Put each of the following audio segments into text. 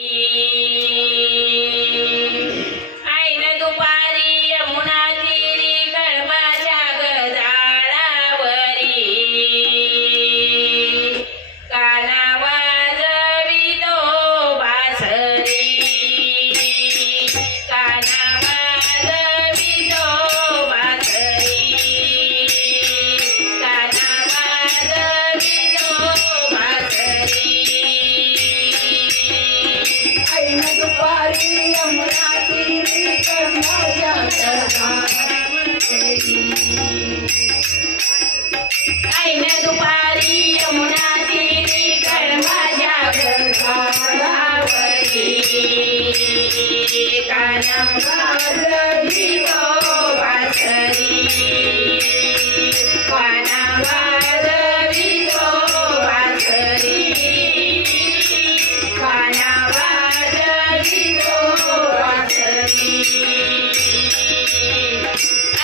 ऐन दुपारी यमुना तीरी कळपाच्या गजाळावरी काना वाजवितो बासरी काना वाजवितो बासरी काना वाजवितो बासरी ऐन दुपारी यमुना तीरी कळपाच्या गजाळावरी ऐन दुपारी यमुना तीरी कळपाच्या गजाळावरी काना वाजवितो बासरी काना वाजवितो बासरी काना वाजवितो बासरी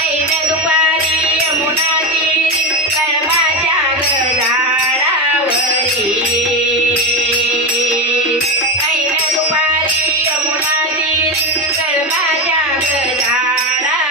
ऐन दुपारी यमुना तीरी कळपाच्या गजाळावरी ऐन दुपारी यमुना तीरी कळपाच्या गजाळावरी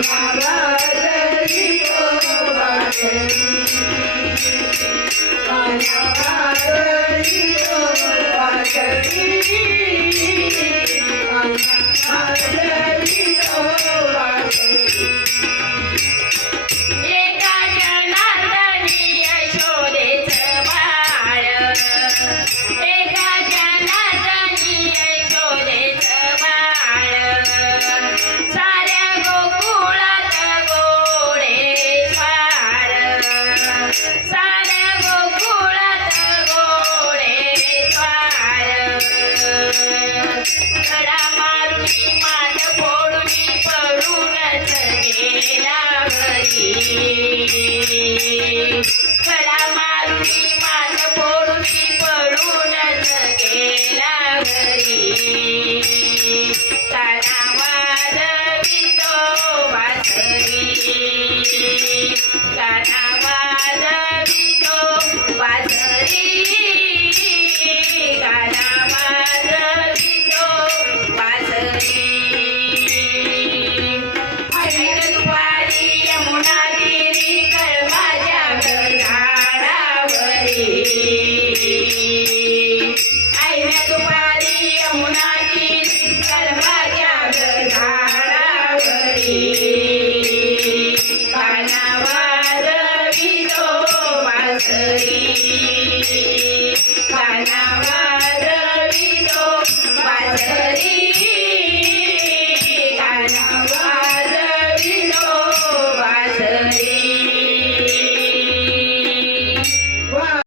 वाजली तो वाजली कान्हा वाजली तो वाजली कान्हा वाजली तो वाजली एका जनार्दनी यशोदेचं बाळ एका जनार्दनी यशोदेचं बाळ साऱ्या गोकुळात गोडेश्वर साऱ्या गोकुळात गोडेश्वर